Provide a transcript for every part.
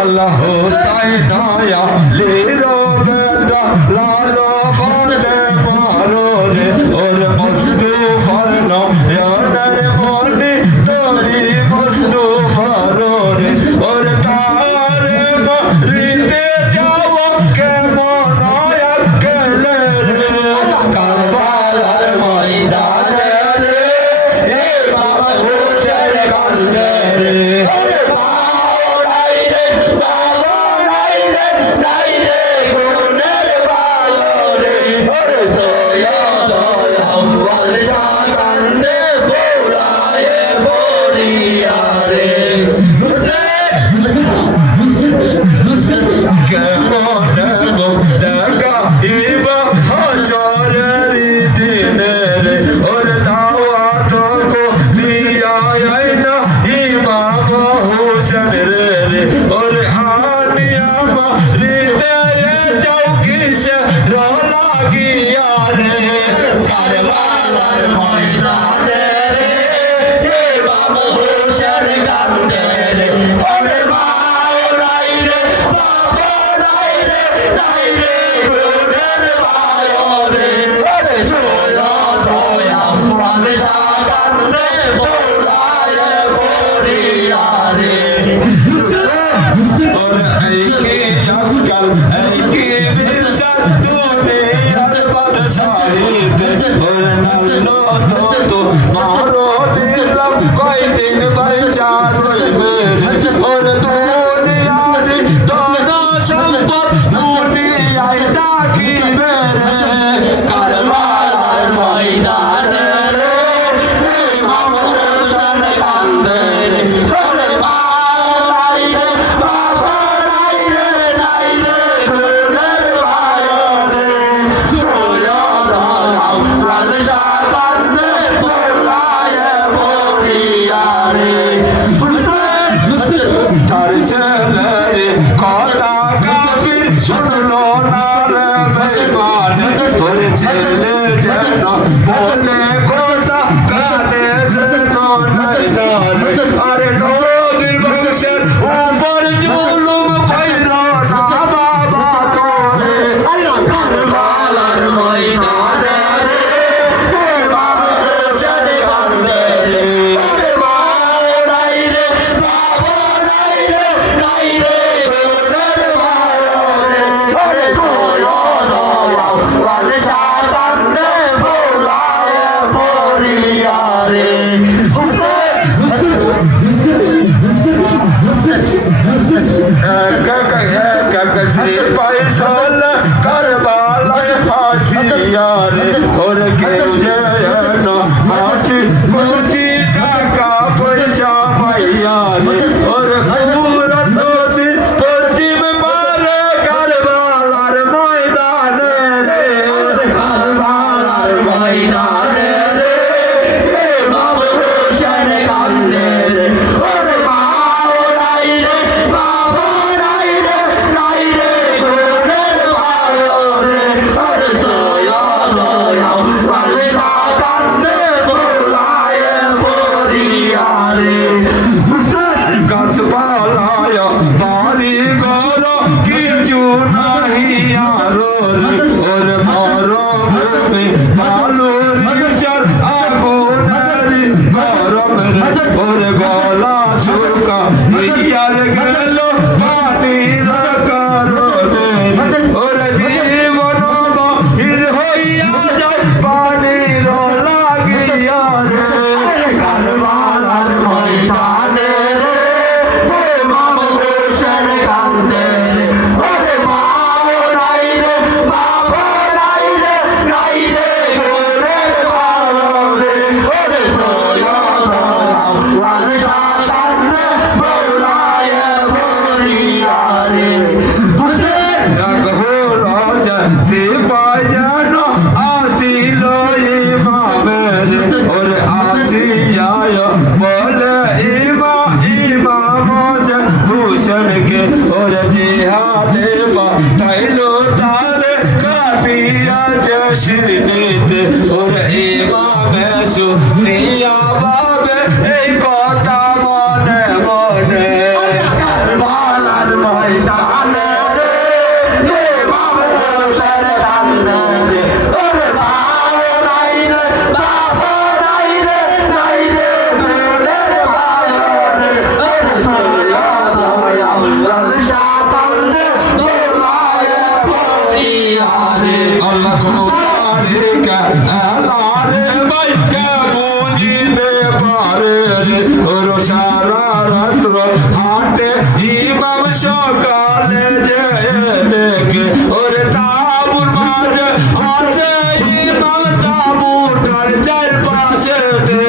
আল্লাহ হুসাইন লিরো বেটা লালো বন্দে মারো রে ওর মুস্তাফার নয়নের মনি তোরি মুস্তাফার রে ওর তারে মরিতে যাও কেমন গেলে রে কারবালার ময়দানে রে ইমাম হুসাইন কান্দে রে शिरनीत और इमाम सुनिया সকালে যে দেখে ওরে তাবুর মাঝে আসে ইমাম তাবুটার চারপাশেতে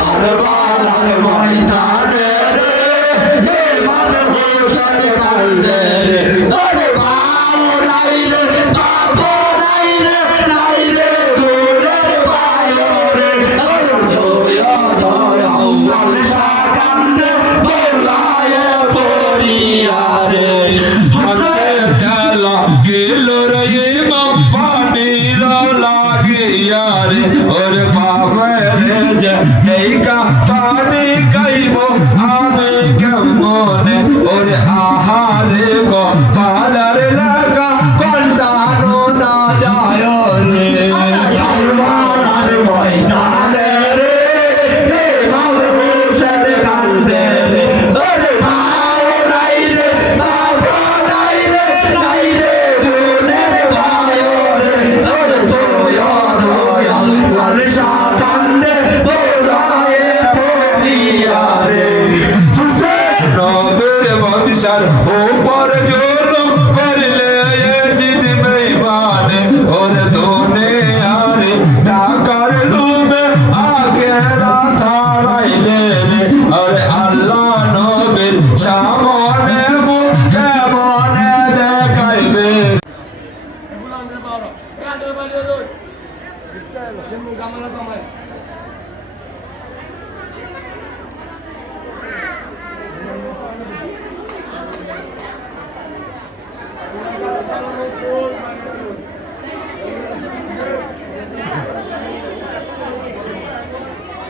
কারবালার ময়দানে রে যে ইমাম হোসেন কান্দে রে ওরে বাবু নাই রে বাবু নাই রে গুলের পায়ো রে ওরে জোয়া দয়া আউয়াল শাহ কান্দে বোলায়ে পরিয়া রে হাসে তেলা গেলো রে ইমাম পানির লাগিয়া রে ওরে বাবা রে যে নেইকা পানি খাইবো আমি কেমনে ওরে আহারে গো পালার লাগা কন্দানো না যায় রে কারবালার ময়দানে রে ইমাম হোসেন কান্দে রে ওরে বাবু নাই রে বাবু নাই রে গুনের ভাইও রে ওরে জোয়া দয়া আউয়াল শাহ কান্দে বোলায়ে পরিয়া রে হুসেন নবীর বংশের উপর জুলুম করলে জিদ বেঈমানে ওরে দুনিয়ারে টাকার লোভে আখিরাত হারাইলে রে ওরে আল্লাহ নবীর সামনে মুখ কেমনে দেখাইবে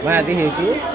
Mati itu.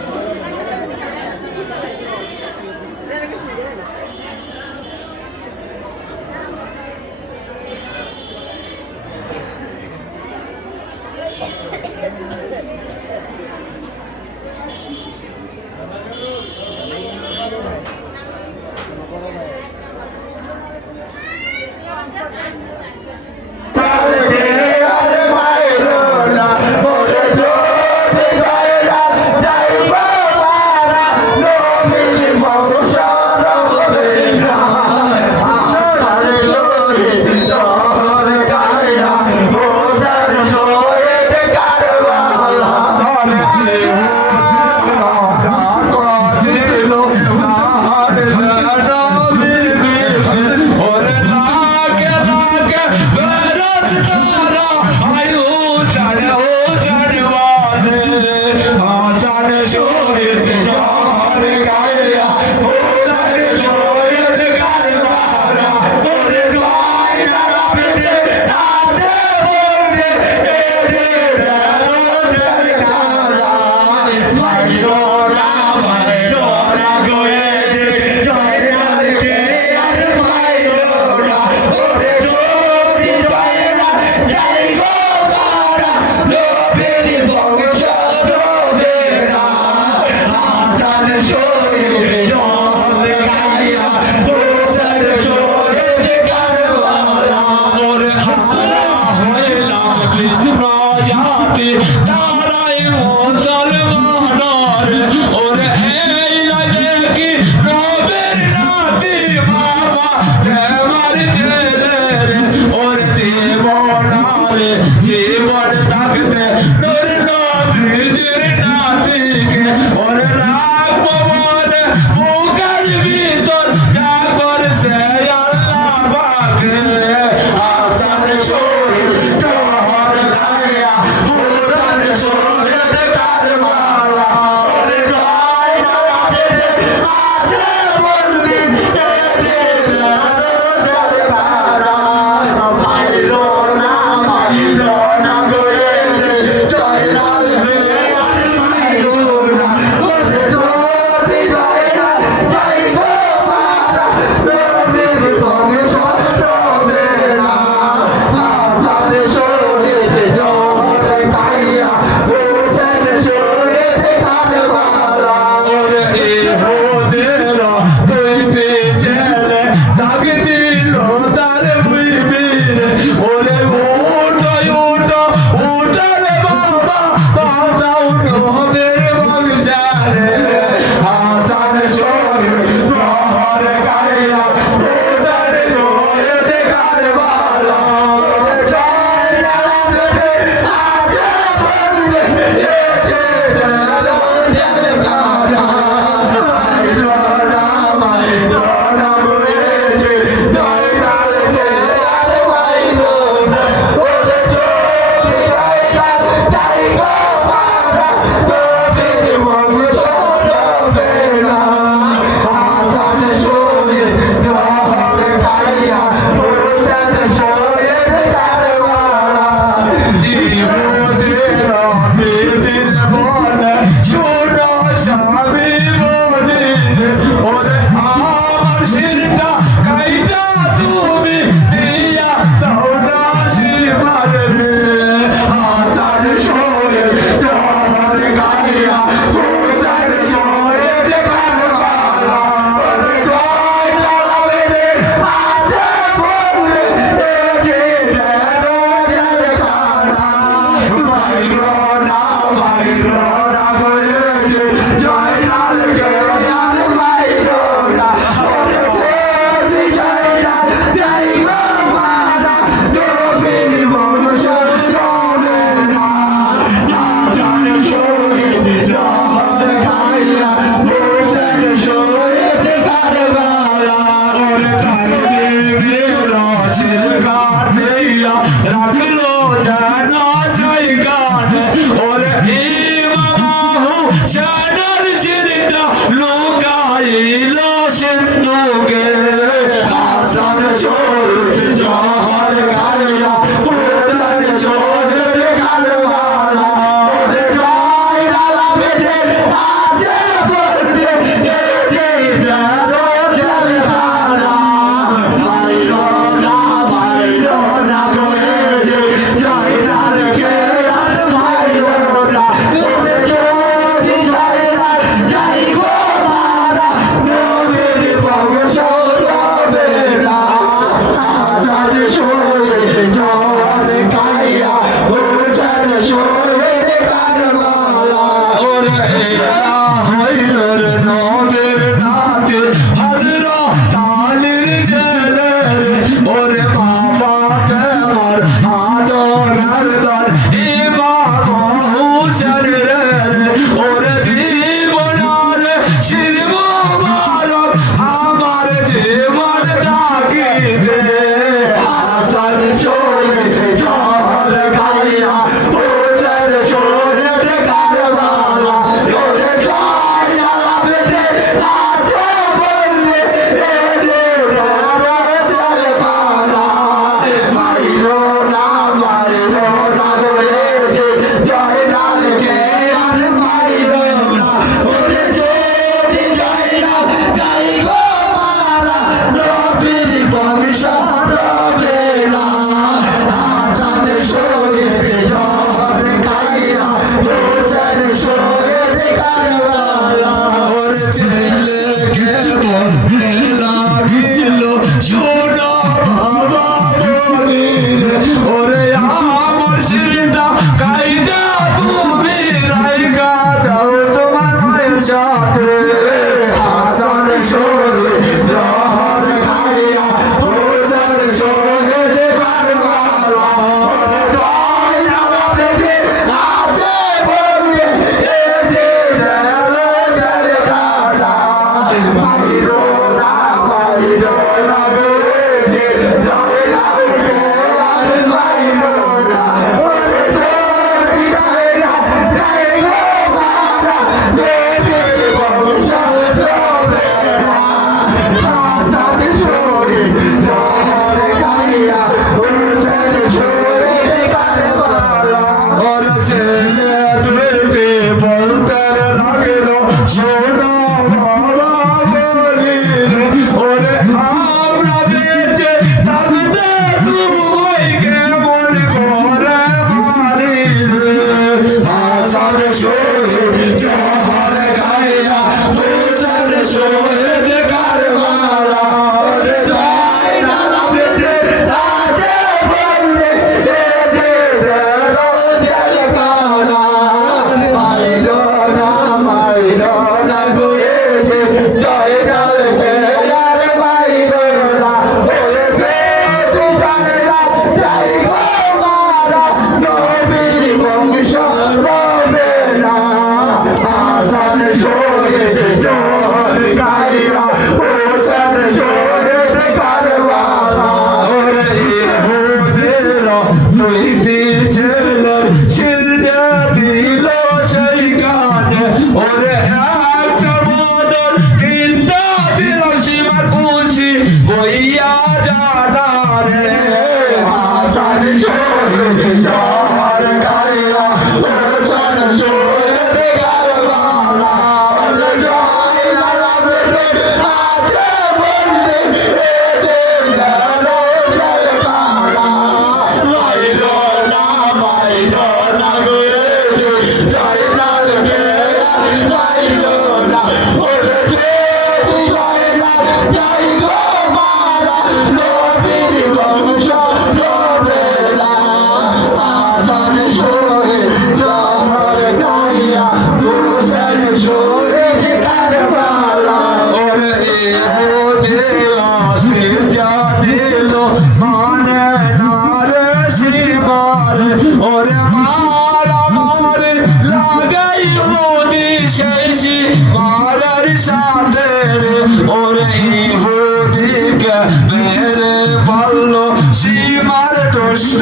রাখলো যেন সেই কানে ওরে ইমামু শানার শিরটা লুকাইল সিন্ধুকে হাসান শহীদ জহর কারলা হাসান শহীদ কারবালা ওরে জয় লালা বেটে আছে বন্দে এ যে প্যারো জলখানা মাইরো না গোয়ে যে জয় লাল কে আর মাইরো না ওরে যদি জয় লাল যাই গো মারা নবীর বংশ রবে না হাসান শহীদ জহর কাইয়া হোসেন শহীদ কারবালা ওরে এলা হইল রে নবীর নাতে হযরত আলীর ছেলে রে ওরে বাবা তোমার আদরের দল ইমাম হোসেন রে ওরে জীবনের শির মুবারক আমার জীবন তাকিদে হাসান শহীদ জহর কাইয়া হোসেন শহীদ কারবালা ওরে জয় লালা বেটে আছে বন্দে এ যে প্যারো জলখানা মাইরো না গোয়ে যে জয় লাল কে আর মাইরো না ওরে যদি জয় লাল যাই গো মারা নবীর বংশ রবে না হাসান শহীদ জহর কাইয়া হোসেন শহীদ কারবালা ওরে ছেলেকে বলতে লাগিল শোনো বাবা বলি রে ওরে আমার শিরটা কাইটা তুমি রাইকা দাও তোমার মায়ের সাথে হাসান শহীদ জহর কাইয়া হোসেন শহীদ কারবালা জয় লালা বেটে আছে বন্দে এ যে প্যারো জলখানা মাইরো না গোয়ে যে জয় লাল কে আর মাইরো না ওরে যদি জয় লাল যাই গো মারা নবীর বংশ রবে না হাসান শহীদ জহর কাইয়া হোসেন শহীদ কারবালা ওরে ছেলে দুইটি বলতে লাগলো শোনো বাবা বলি রে ওরে আমরা বেঁচে থাকতে তুমি কেমন করে মারি রে হাসান শহীদ জহর কাইয়া হোসেন শহীদ কারবালা ওরে জয় লালা বেটে আছে বন্দে এ যে প্যারো জলখানা মাইরো না গোয়ে যে জয় লাল কে আর মাইরো না ওরে যদি জয় লাল যাই গো মারা নবীর বংশ রবে না হাসান শহীদ জহর কাইয়া হোসেন শহীদ কারবালা ওরে ইহুদের দুইটি ছেলে শিরটা দিল সেই কানে ওরে একটা বদল তিনটা দিলাম সীমার খুশি বইয়া জানা রে হাসান শহীদ জহর কাইয়া হোসেন শহীদ কারবালা ওরে জয় লালা বেটে আছে বন্দে এ যে প্যারো জলখানা মাইরো না গোয়ে যে জয় লাল কে আর মাইরো না ওরে যদি জয় লাল যাই গো মারা নবীর বংশ রবে না হাসান শহীদ জহর কাইয়া হোসেন শহীদ কারবালা ওরে ইহুদিরা শিরটা দিল মানে না রে শিবার ওরে মারা মারে লাগাই ইহুদি শেষি মারার সাথে রে ওরে ইহুদিকে মেরে পারলো সীমার দুষ্ট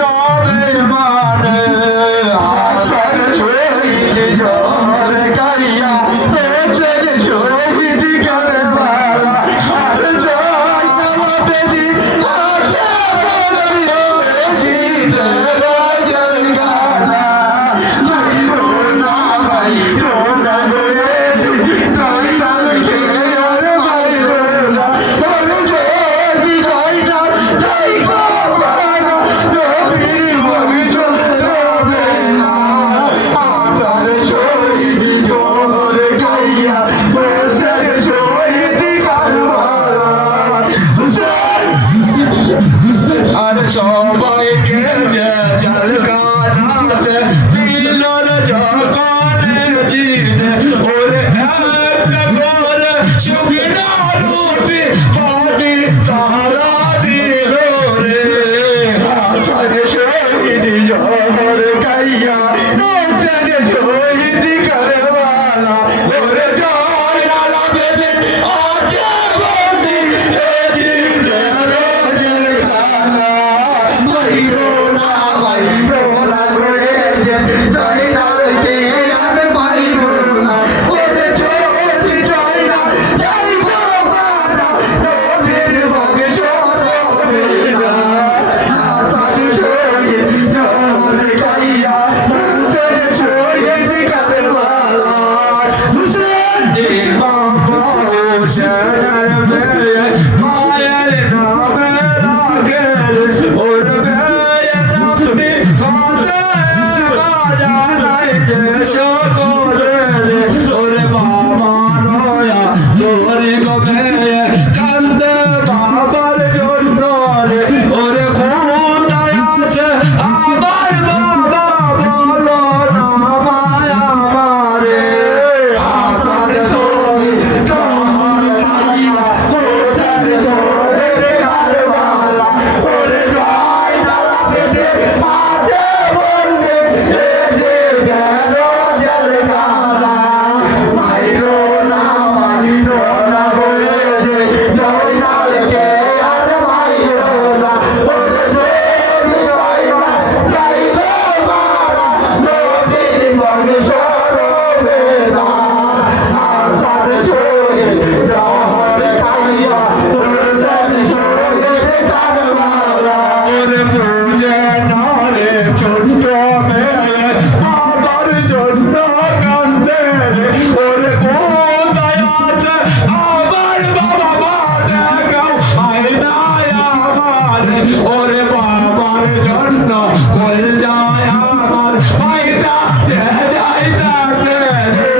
আর সবাইকে যে ঝলকানাতে দিলর যখন জিতে ওরে একটা করে শুকনা রুটি পানি সারা দিল রে হাসান শহীদ জহর গাইয়া হাসান শহীদ করবালা ওরে জয় লালা বেদে আজে বন্দি হে জিন্দে রোজের খানা মাইরো না রে যে জয় লালকে আর মাইরো না ওরে জ্যোতি জয় না যাইব মানা নবীর বংশ হবে না হাসান শহীদ জহর গাইয়া হাসান শহীদ করবালা হুসেন ইমাম হোসেনের মেয়ে মায়ের নামে রাখের ওর মেয়ের নামটি ফাতেমা জানাই যে সকলের ওরে বাবা রয়া তোরি গো মেয়ে কান্দে বাবার জন্য রে ওরে কোথায় আছে আমার বাবা বলো না মায়া আমারে হাসান শহীদ জহর গাইয়া হোসেন শহীদ কারবালা ওরে জয় লালা বেদে আজে বন্দে এ যে গেল জলকানা মাইরো না বলে যে জয় লালকে আর মাইরো না ওরে জ্যোতি জয় না যাইব মারা নবীর বংশ হবে না হাসান শহীদ জহর গাইয়া হোসেন শহীদ কারবালা ওরে বুঝে না রে ছোট্ট মেয়ে বাবার জন্য কান্দে রে ওরে কোথায় আছে আমার বাবা দেখাও আয়নায় আমার ওরে বাবার জন্য কল যায় আমার ভাইটা যাইতাছে রে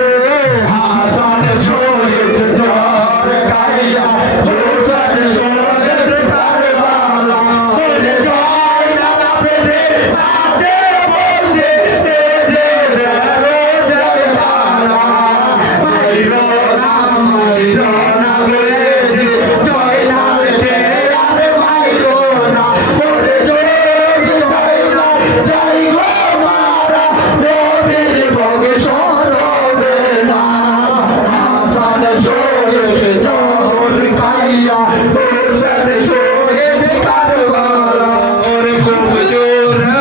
হাসান শহীদ জহর গাইয়া হোসেন শহীদ কারবালা ওরে জয় লালা বেদে আজে বন্দে এ যে গেল জলকানা মাইরো না বলে যে জয় লালকে আর মাইরো না ওরে জ্যোতি জয় না যাইব মারা নবীর বংশ হবে না হাসান শহীদ জহর গাইয়া হোসেন শহীদ কারবালা ওরে খুব জোরে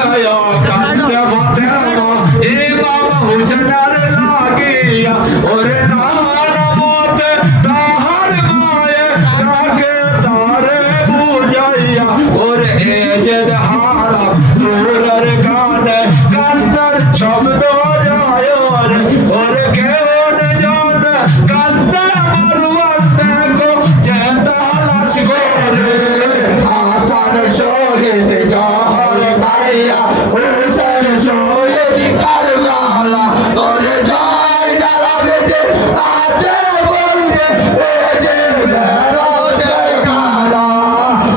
কান্দে ফাতেমা ইমাম হোসেনের লাগিয়া ওরে নানা মতে তাহার মায়ে তাকে তারে বুঝাইয়া ওরে এ যে হারা নূরের গানে কান্নার শব্দ যায় ওরে কেউ না জানে কান্দে মারওয়ান দেখো যে তালাশ করে হাসান শহীদ জহর গাইয়া হোসেন শহীদ কারবালা ওরে জয় লালা বেদে আজে বন্দে এ যে গেল জলকানা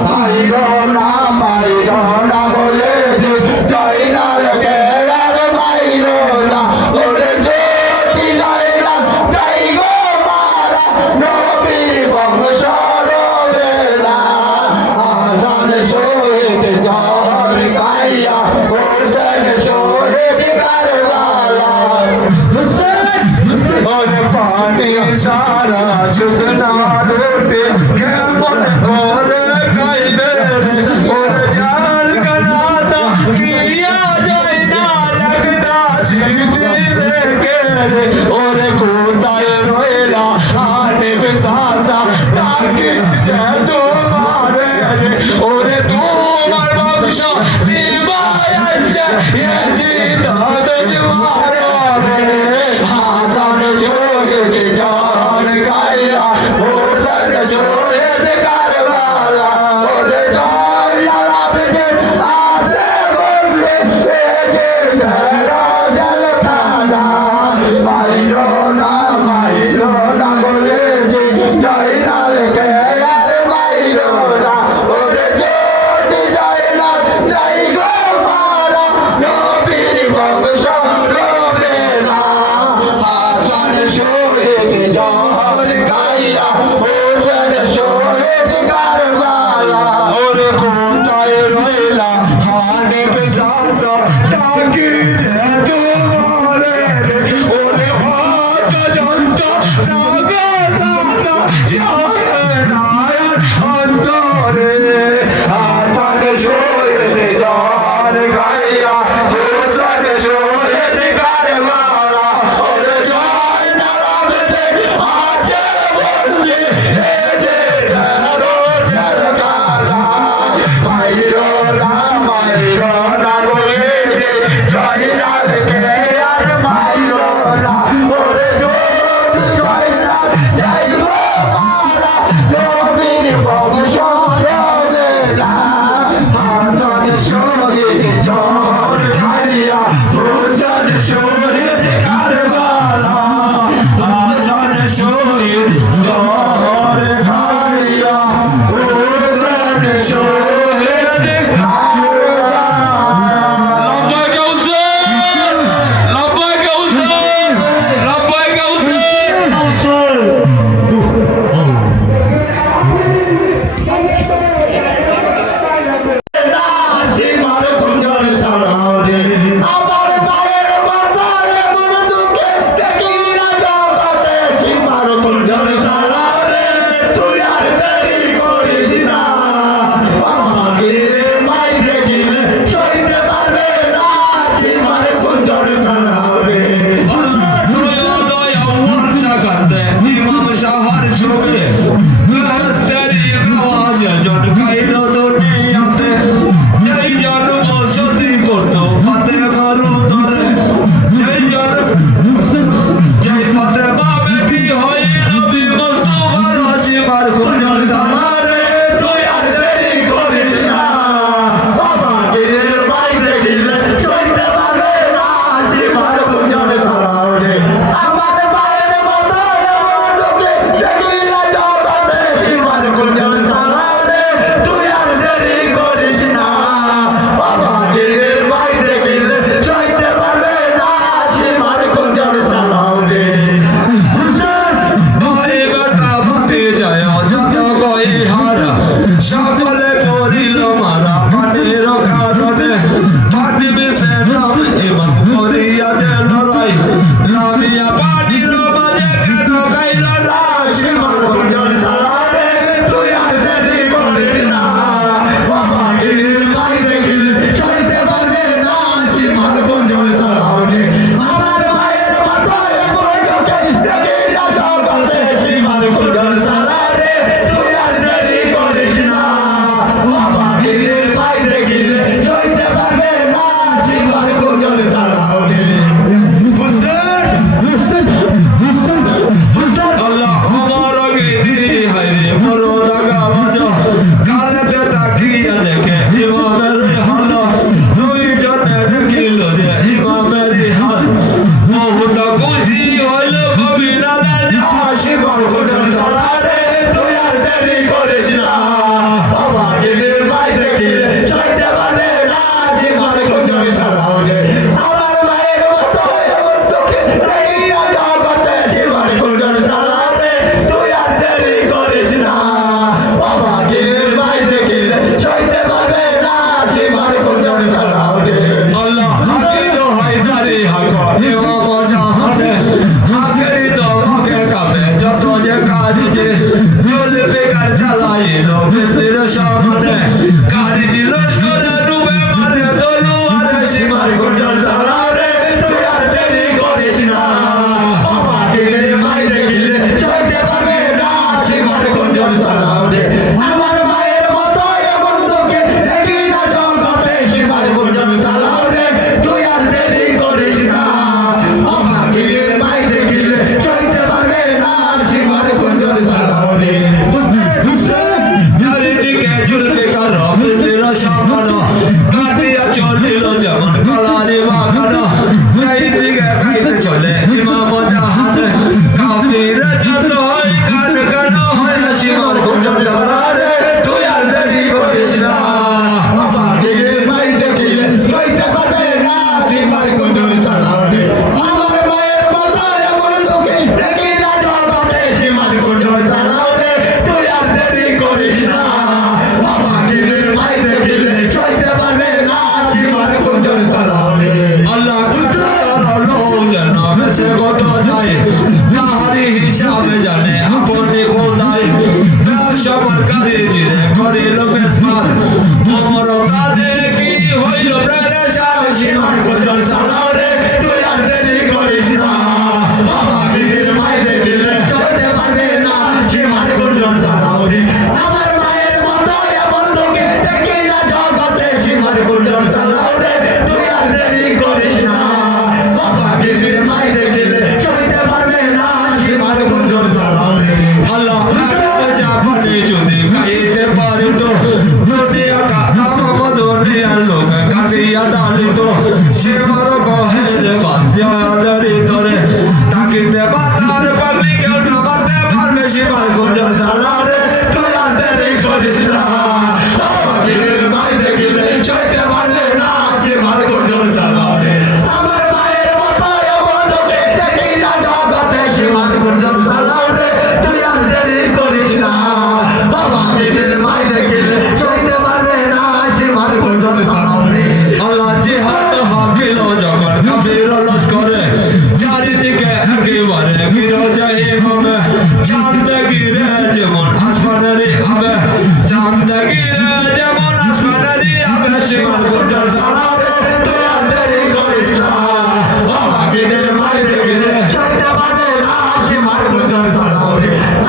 মাইরো না বলে যে জয় লালকে আর মাইরো না ওরে জ্যোতি জয় না যাইব মারা নবীর বংশ হবে না হাসান শহীদ জহর গাইয়া হোসেন শহীদ কারবালা ওরে পানি সারা শুকনা রুটি কেমন করে খাইবে রে ওরে জাল কানাতা কিয়া যায় না একটা চিঠি রেখে রে ওরে কোথায় রইলা আনে বেসাসা ডাকে যে তোমারে রে ওরে তোমার বংশ নির্বায় আছে এ জিদা দুশ্মন রে কে আর মাইরো না ওরে যদি যায় না যাই গো মারা নবীর বংশ রবে না হাসান শহীদ জহর গাইয়া হোসেন শহীদ কারবালা ওরে কোথায় রইলা হানিফ চাচা তাকি যে তোমারে ওরে হাত যন্ত জাগে চাচা অন্তরে হাসান শহীদ জহর গাইয়া হোসেন শহীদ কারবালা ওরে জয় নারাবে আছে বন্দি হে যে রোজের কালা মাইরো না বলে যে জয় নাল কে আর মাইরো না ওরে জয় নাল যাই গো মারা নবীর বংশ রবে না হাসান শহীদ জহর গাইয়া হোসেন শহীদ কারবালা হাসান শহীদ জহর গাইয়া হোসেন শহীদ কারবালা লব্বাইক হুসেন লব্বাইক হুসেন লব্বাইক হুসেন সীমার কুঞ্জন সারারে আমার মায়ের মাথায় মন দুঃখে দেখি না জগতে সীমার কুঞ্জন সারারে তুই আর দেরি করিস না আমাকে মাই দেখিলে সইতে পারবে না সীমার কুঞ্জন সারারে ইমাম শাহর শোকে রাস্তারি আওয়াজ জন খাইলো দুনিয়াতে যেই জন্ম সতী করতো ফাতেমা রুদরে যেই ফাতেমা বেটি হয়ে নবী মুস্তাফার আসিবার কুঞ্জন সারারে তুই আর দেরি করিস না আমাকে মাই দেখিলে সইতে পারবে না আসিবার কুঞ্জন সারারে আমার মায়ের মাথায় মন দুঃখে দেখি না জগতে সীমার কুঞ্জন সারারে তুই আর দেরি করিস না আমাকে মাই দেখিলে সইতে পারবে না সীমার কুঞ্জন সারারে ভাই বেটা ভাতে যায় যত কই হারা সকলে করিল মারা পানির কারণে পানি মিশে নাম ইমাম করিয়া যে লড়াই লামিয়া পানির মাঝে কেন গাইল না সীমার কুঞ্জন সারারে তুই আর দেরি করিস না আমাকে মাই দেখিলে সইতে পারবে না সীমার কুঞ্জন সারারে আমার মায়ের মাথায় মন দুঃখে দেখি না জগতে সীমার কুঞ্জন সারারে তুই আর দেরি করিস না আমাকে মাই দেখিলে সইতে পারবে না সীমার কুঞ্জন সারারে আল্লাহ আমার গেদি হায়রে বড় দাগা বাজা কালেতে তাকিয়া দেখে ইমামের হাল দুই জনে দেখিল যে ইমামের হাল বহুত খুশি হইল কবিরা সীমার কুঞ্জন সারারে তুই আর দেরি করিস না আমাকে মাই দেখিলে সইতে পারবে না সীমার কুঞ্জন সারারে আমার মায়ের মাথায় মন দুঃখে দেখি না জগতে সীমার কুঞ্জন সারারে তুই আর দেরি করিস না আমাকে মাই দেখিলে সইতে পারবে না সীমার কুঞ্জন সারারে আল্লাহ হাকিল হায়দারি হাক ইমাম জাহানে হাকেরি দমকে কাবে যত যে কাজ যে জল বেকার চালাইল বেসির সামনে কারি লস্করে ডুবে মারে তলোয়ার সীমার কুঞ্জন সারারে তুই আর দেরি করিস না আমাকে মাই দেখিলে সইতে পারবে না সীমার কুঞ্জন সারারে আমার মায়ের মাথায় মন দুঃখে দেখি না জগতে সীমার কুঞ্জন সারারে তুই আর দেরি করিস না আমাকে মাই দেখিলে সইতে পারবে না সীমার কুঞ্জন সারারে চারিদিকে ঝুলবে কালো বেসির সামনে কাটিয়া চলিল যেমন কলারে বাগানো চারিদিকে খাইতে চলে ইমাম জাহানে কাফির যত হয় গান গান হয় সীমার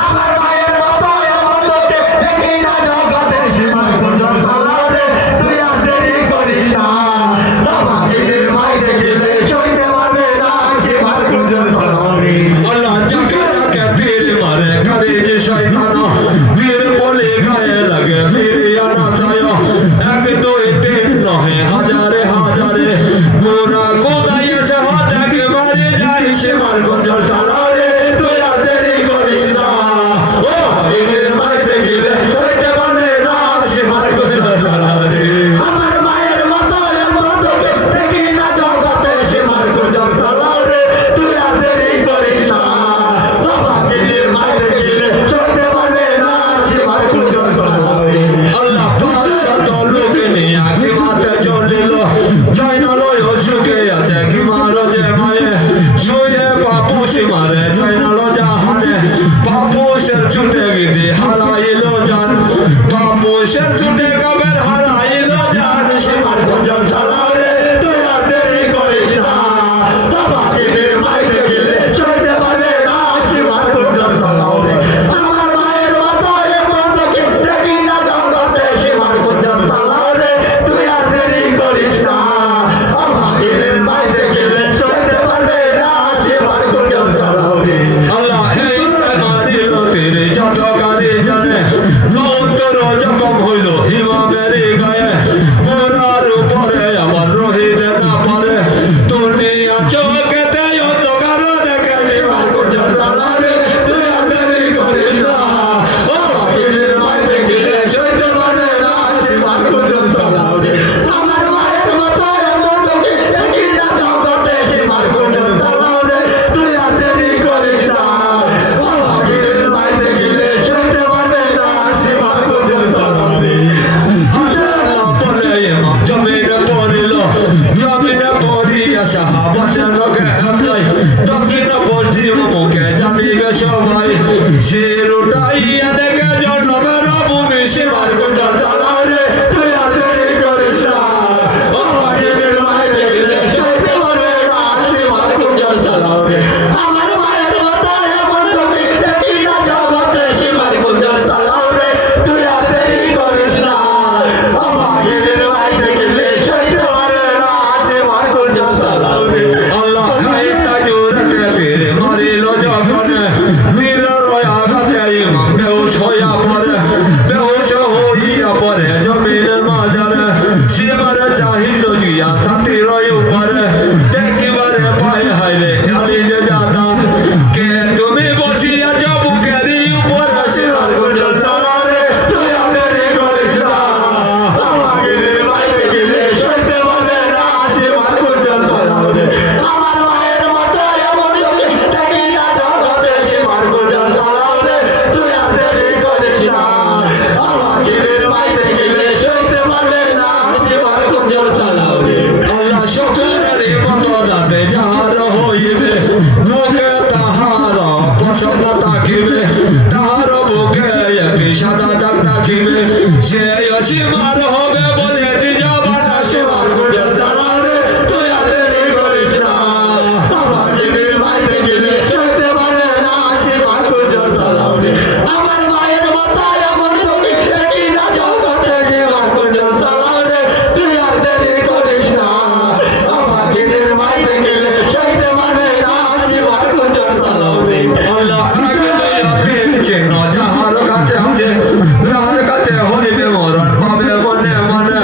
আমার মায়ের মতো এমন লোকে দেখি না জগতে সীমার গুঞ্জন চালাও রে তুই আর দেরি করিস না বাবা গেলে মাই দেখলে সইতে পারবে না সীমার গুঞ্জন চালাও রে আল্লাহ যাকে যাকে তীর মারে করে যে শয়তান তীর বলে গায়ে লাগে ফিরিয়া না যায় এক দুই তিন নহে হাজারে হাজারে মোরা কোথায় এসে হাতাকে মারে যায় সীমার গুঞ্জন চালাও রে তুই আর দেরি করিস না ও গেলে মাই দেখলে সইতে পারবে না সীমার গুঞ্জন চালাও রে আমার মায়ের মতো এমন লোকে দেখি না জগতে সীমার গুঞ্জন চালাও রে তুই আর দেরি করিস না বাবা গেলে মাই দেখলে সইতে পারবে না সীমার গুঞ্জন চালাও রে আল্লাহ পাঁচশত লোক নিয়ে কি মাতে চলিল জয়নালয় সুখে আছে কি মারো যে মায়ে শুয়ে পাপুসি মারে জয়নাল জাহানে পাপুসের ছুটে গিয়ে হারাইল জান পাপুসের ছুটে কবের হারাইল জান সীমার গুঞ্জন চালাও রে তুই আর দেরি করিস না বাবা গেলে মাই দেখলে সইতে পারবে না সীমার গুঞ্জন চালাও রে আমার মায়ের মতো এমন লোকে দেখি না জগতে সীমার গুঞ্জন চালাও রে তুই আর দেরি করিস না বাবা গেলে মাই দেখলে সইতে পারবে না সীমার গুঞ্জন চালাও রে আল্লাহ এই মারিল তেরে যত গানে জানে নৌতর জখম হইল ইমামের গায়ে মোরার উপরে আমার রহিত না পারে দুনিয়া চোখেতে অন্ধকার দেখে সীমার গুঞ্জন চালাও রে তুই আর দেরি করিস না বাবা গেলে মাই দেখলে সইতে পারবে না সীমার গুঞ্জন চালাও রে আমার মায়ের মতো এমন লোকে দেখি না জগতে সীমার গুঞ্জন চালাও রে তুই আর দেরি করিস না বাবা গেলে মাই দেখলে সইতে পারবে না সীমার গুঞ্জন চালাও রে আল্লাহ বলে ইমাম জমিনে পড়িল জমিনে পড়িয়া সাহাবাসের লোকে হামলাই দক্ষিণ পশ্চিম মুখে জানিবে সবাই শির উঠাইয়া দেখে জন্মের ভূমি সীমার গুঞ্জন চালাও রে তুই আর দেরি করিস না বাবা গেলে মাই দেখলে সইতে পারবে না সীমার গুঞ্জন চালাও রে আমার মায়ের মতো এমন লোকে দেখি না জগতে সীমার গুঞ্জন চালাও রে তুই আর দেরি করিস না বাবা গেলে মাই দেখলে সইতে পারবে না সীমার গুঞ্জন চালাও রে আল্লাহ খাইসা জোরতে তেরে মারিল যখন বীর রয়া গাছে ইমাম বেহুশ হইয়া পড়ে বেহুশ হইয়া পড়ে জমিনের মাঝারে সীমার চাহিল গিয়া সাথীর উপরে দেখিবারে পায়ে হাইরে আলি যে যাতা কে তুমি বসিয়া বুকেরই উপরে সীমার গুঞ্জন চালাও রে তুই আর দেরি করিস না বাবা গেলে মাই দেখলে সইতে পারবে না সীমার গুঞ্জন চালাও রে আমার মায়ের মতো এমন লোকে দেখি না জগতে সীমার গুঞ্জন চালাও রে তুই আর দেরি করিস না বাবা গেলে মাই দেখলে সইতে পারবে না সীমার গুঞ্জন চালাও রে আল্লাহ শুকরের মতো দাঁতে যাহার হইবে মুখে তাহার পশম থাকিবে তাহার বুকে একটি সাদা দাগ থাকিবে সে অসীমার হবে বলেছি জবানা সীমার গুঞ্জন চালাও রে তুই আর দেরি করিস না বাবা গেলে মাই দেখলে সইতে পারবে না সীমার গুঞ্জন চালাও রে আমার মায়ের মতো এমন লোকে দেখি না জগতে সীমার গুঞ্জন চালাও রে তুই আর দেরি করিস না বাবা গেলে মাই দেখলে সইতে পারবে না সীমার গুঞ্জন চালাও রে আল্লাহ আগে দয়া তিন চিহ্ন যাহার কাছে আছে যাহার কাছে হইবে মরণ পাবে মনে মনে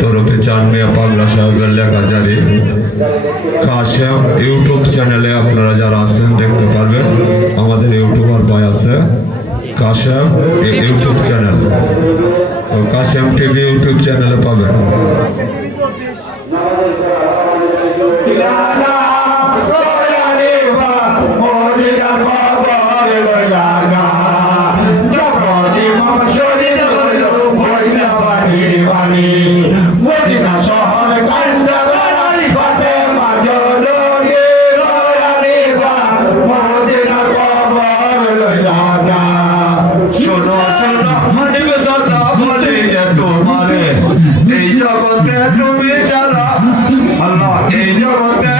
তরফে চানমিয়া পাগলা সাহেবের লেখা জারি কাশেম ইউটিউব চ্যানেলে আপনারা যারা আছেন দেখতে পারবেন। আমাদের ইউটিউবার ভাই আছে কাশেম ইউটিউব চ্যানেল, তো কাশেম টিভি ইউটিউব চ্যানেলে পাবেন। মদিনা শহর কান্দারি ফাতে মাজলো রে রয়ানি বা মদিনা কবর লইলানা। শোনো শোনো হানিবে চাচা বলে যে তোমারে এই জগতে তুমি যারা আল্লাহ এই জগতে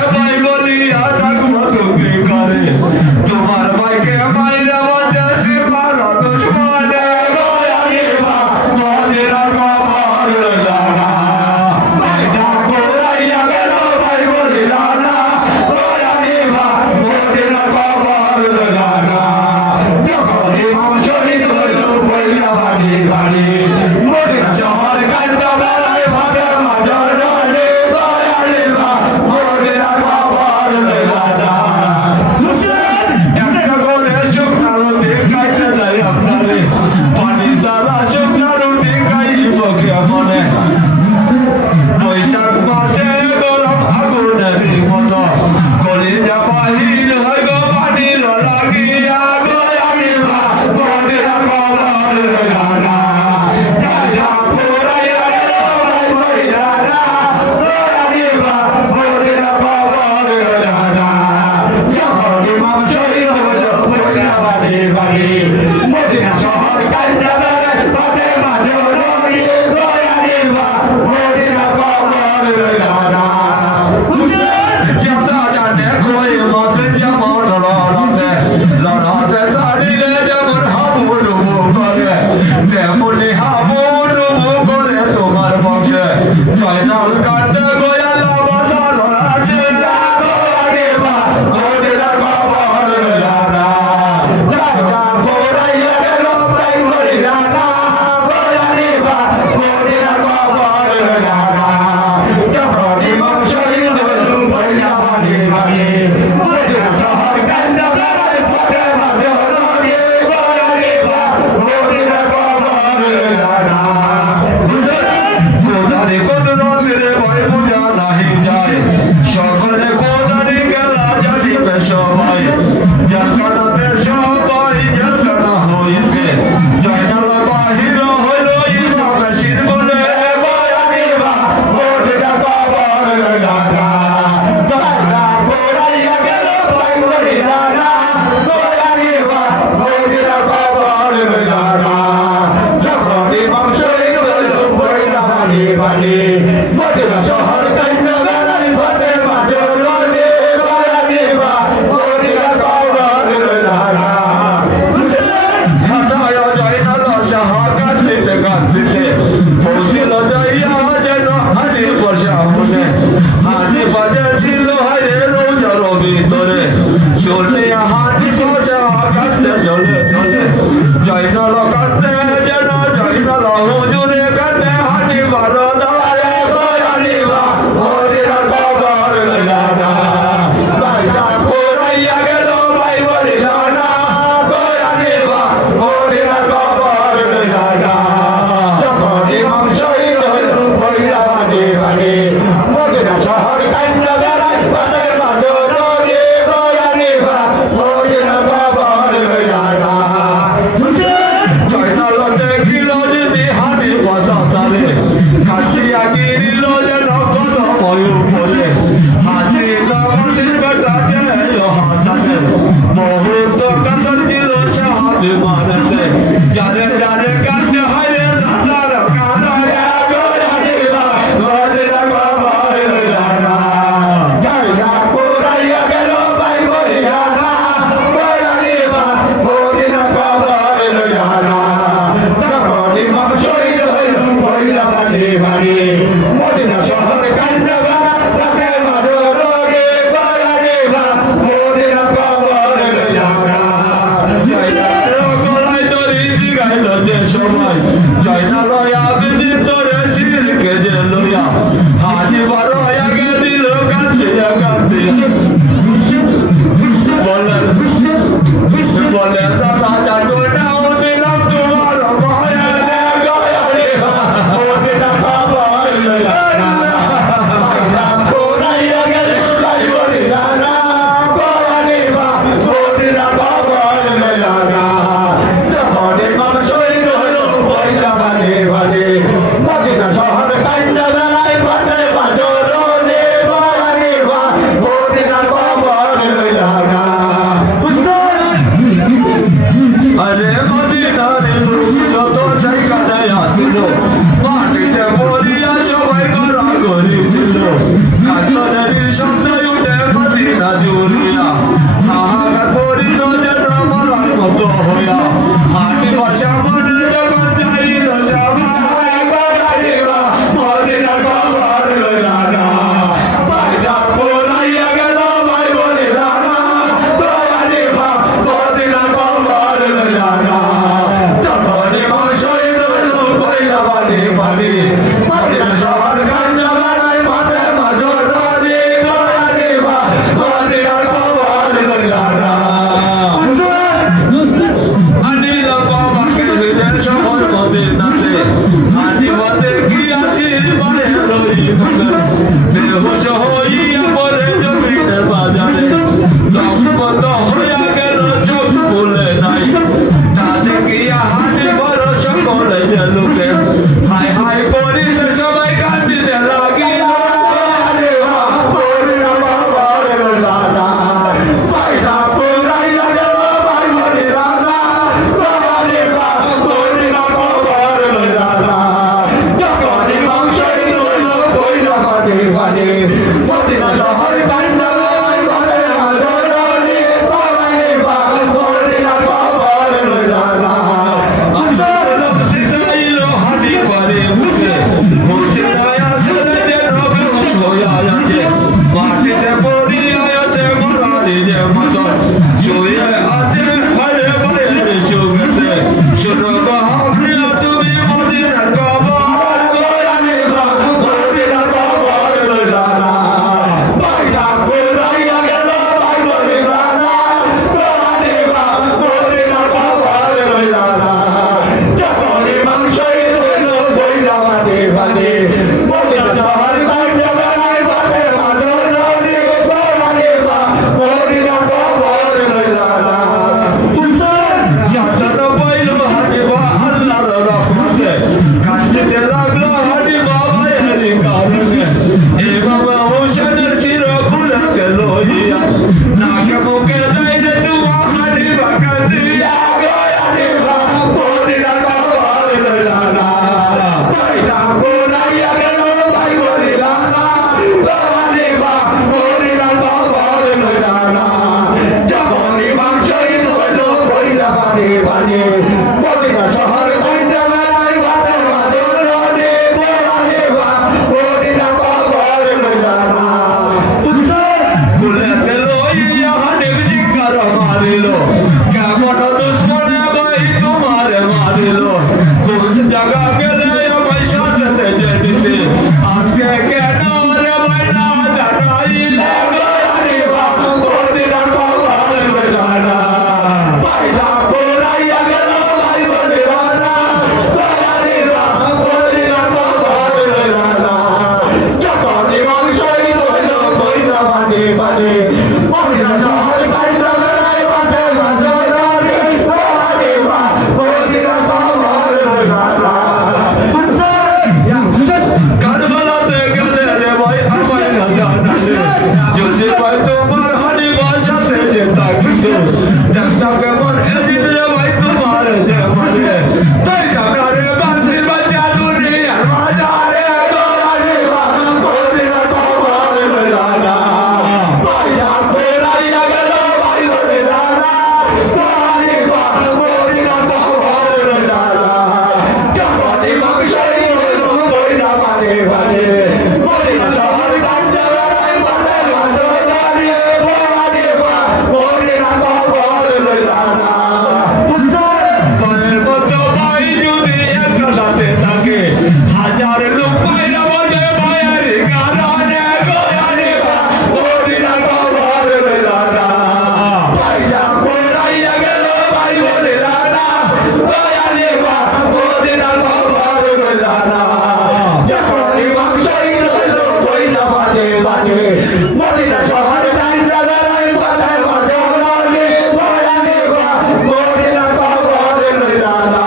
মদিনা শহর কাইন্দা বেড়াই পাতায় মজরনি বয়ানি বা মদিনা কবর লইলা না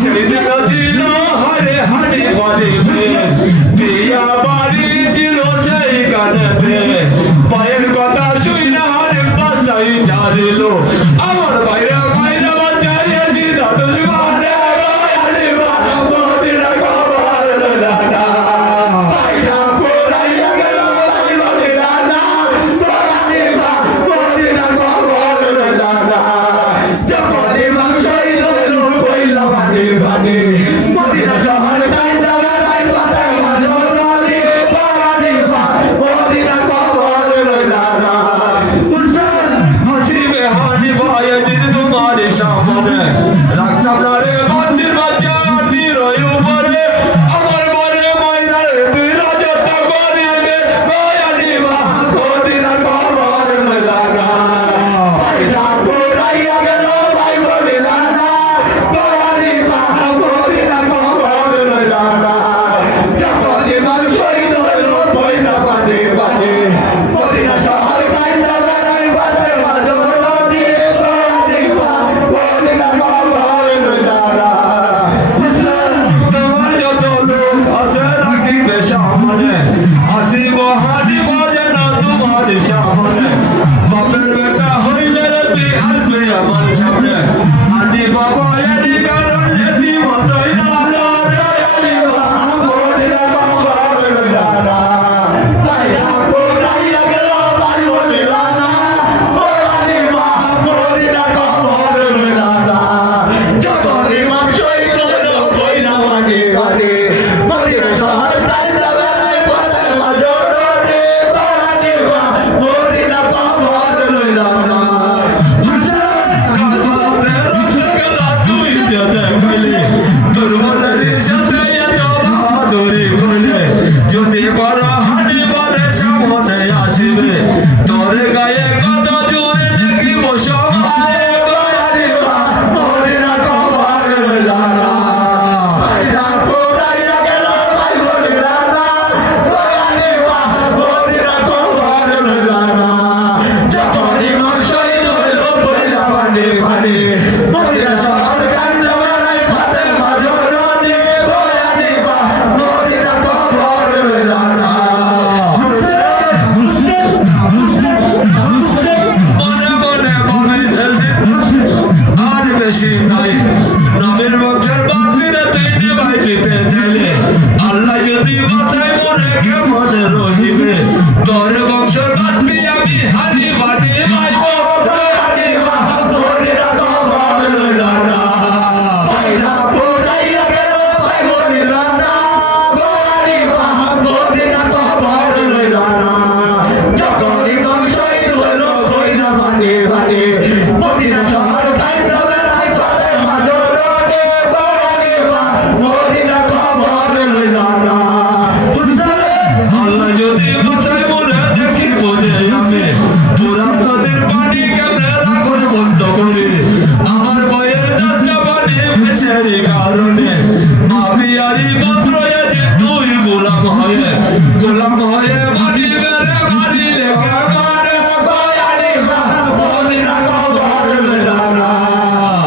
সেদিন ছিল হরে হানি বলে বিয়া বাড়ি ছিল সেই কানেতে পায়ের কথা শুই না হরে বাসাই ছাড়িল আমার বাইরে বাইরে বাঁচাইয়াছি দাদু জীবনে বয়ানি বা মদিনা কবর লইলা না বাইরা পোড়াইয়া গেল ভাই মদিনা না বয়ানি বা মদিনা কবর লইলা না যখন ইমাম শহীদ হইল কইলা বানি বানি মদিনা শহর কাইন্দা বেড়াই পাতায় মজরনি বয়ানি বা মদিনা কবর লইলা না हसीबे हानि भाई दिन तुम्हारे सामने रखता रे मंदिर बच्चा रोई ऊपरे अमर बरे मैदान तेरा जता कोने में बयानी बा मदीना कबर लगा বাইরা পোড়াইয়া গেল ভাই মদিনা না বয়ানি বা মদিনা কবর লইলা না যখন ইমাম শহীদ হইল কইলা বানি বানি মদিনা শহর কাইন্দা বেড়াই পাতায় মজরনি বয়ানি বা মদিনা কবর লইলা না তোমার যত লোক আছে রাখিবে সামনে আসিব হানি বাজে না তোমার সামনে বাপের বেটা হইলে রে তুই আসবে আমার সামনে হানি বাবা এরই কারণ এসি বাঁচাই না বয়ানি বা মদিনা কবর লইলা না বাইরা পোড়াইয়া গেল ভাই মদিনা না বয়ানি বা মদিনা কবর লইলা না যখন ইমাম শহীদ হইল কইলা বানি বানি মদিনা শহর কাইন্দা বেড়াই পাতায় মজরনি বয়ানি বা মদিনা কবর লইলা না কাজবাতে রক্ত গেলা তুই যেতে কইলে দুর্বলের সাথে এত বাহাদুরি কইলে যদি বড় হানি বলে সামনে আসিবে তোরে গায়ে কত জোরে নাকি বসমায় বয়ানি বা মদিনা কবর লইলা না বাইরা পোড়াইয়া গেল ভাই মদিনা না বয়ানি বা মদিনা কবর লইলা না যখন ইমাম শহীদ হইল কইলা বানি বানি মদিনা শহর কাইন্দা বেড়াই পাতায় মজরনি বয়ানি বা মদিনা কবর লইলা না মনে মনে ভাবে দেশে আর বেশি নাই নবীর বংশের বাতিরে তুই নিভাই দিতে চাইলে আল্লাহ যদি বাসায় মনে কেমন রহিবে তোর বংশের বাতি আমি হানি বানি ভাইব বয়ানি বা মদিনা কবর লইলা না বাইরা পোড়াইয়া গেল ভাই মদিনা না বয়ানি বা মদিনা কবর লইলা না যখন ইমাম শহীদ হইল কইলা বানি বানি মদিনা শহর কাইন্দা বেড়াই পাতায় মজরনি বয়ানি বা মদিনা কবর লইলা না আল্লাহ যদি বাসায় মনে দেখি বোঝে আমি পুরান নদীর পানি কেমনে রাখুন বন্ধ করে আমার বইয়ের দাসটা পানি ভেসেরই কারণে আমি আরই মন্ত্র যে তুই গোলাম হয়ে মারি মেরে মারিলে কেমন বয়ানি বা মদিনা কবর লইলা না